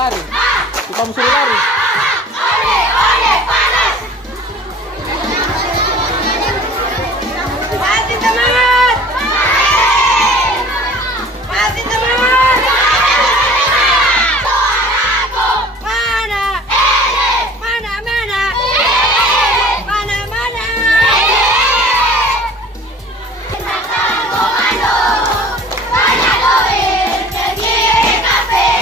lari. Si kamu suruh lari. Ole, panas. Kasih semangat. Kasih semangat. Suaraku. Mana? Ini. Mana? Ini. Mana? Komando. Banyak duit ke kiri kafe.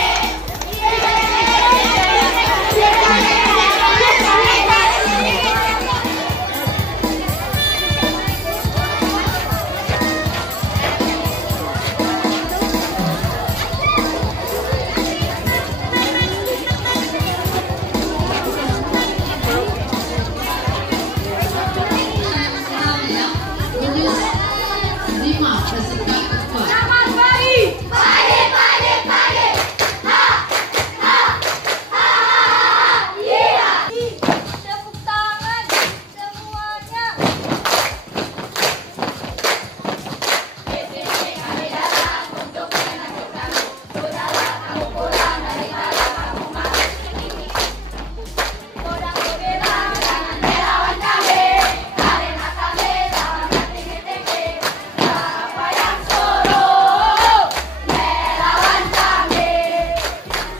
Selamat pagi. Pagi. Ha. Iya. Tepuk tangan semuanya. Di sini kami datang untuk menentukan sudahlah kamu pulang daripada kamu masuk ini. Udah aku bilang jangan melawan kami, karena kami sama tinggi-tinggi. Siapa yang suruh melawan kami?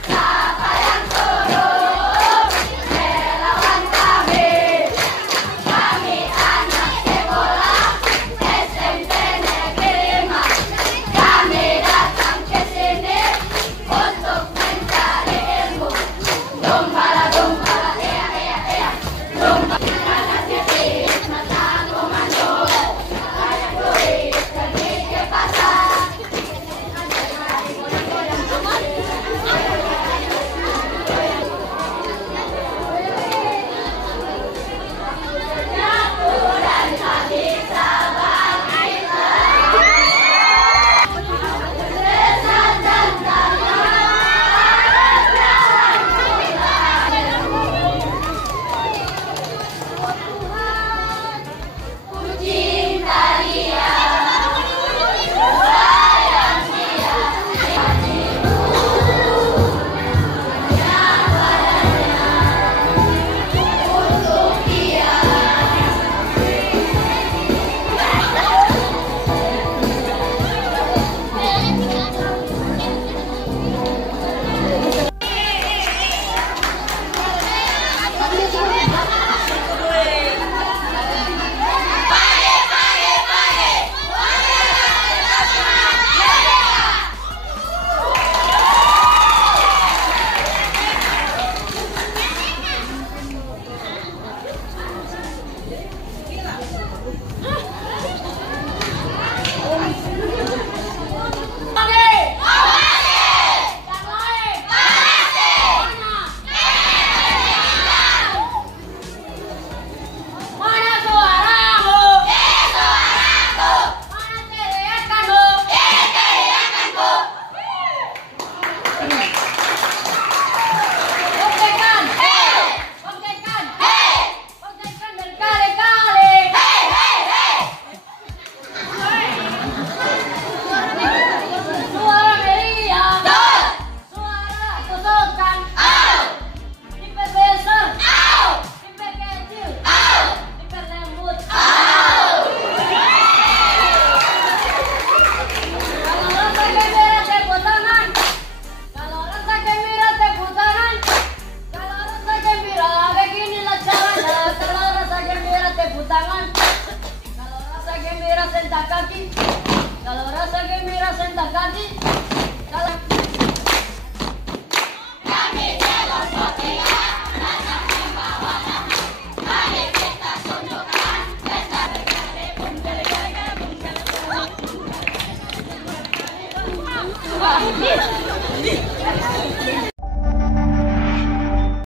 Siapa yang suruh melawan kami? Kami anak sekolah SMP Negeri 5. Kami datang ke sini untuk mencari ilmu. Dombala, iya. Dombala tipis, mata komando. Banyak duit pergi ke pasar. Aku dan kami sahabat kita. Sesat dan Tuhan, ku cinta dia, sayang dia, hatiku hanya padanya, untuk dia. Mana suaramu? Suaraku. Mana teriakanmu? Teriakanku. Buktikan. Buktikan. Buktikan berkali-kali. Suara meriah. Suara tusukan. Diperbesar. Diperkecil. Diperlembut. Kalau rasa gembira tepuk tangan. Kalau rasa gembira tepuk tangan. Kalau rasa gembira beginilah caranya. Kalau rasa gembira tepuk tangan. Kalau rasa gembira sentak kaki. Kalau rasa gembira sentak kaki.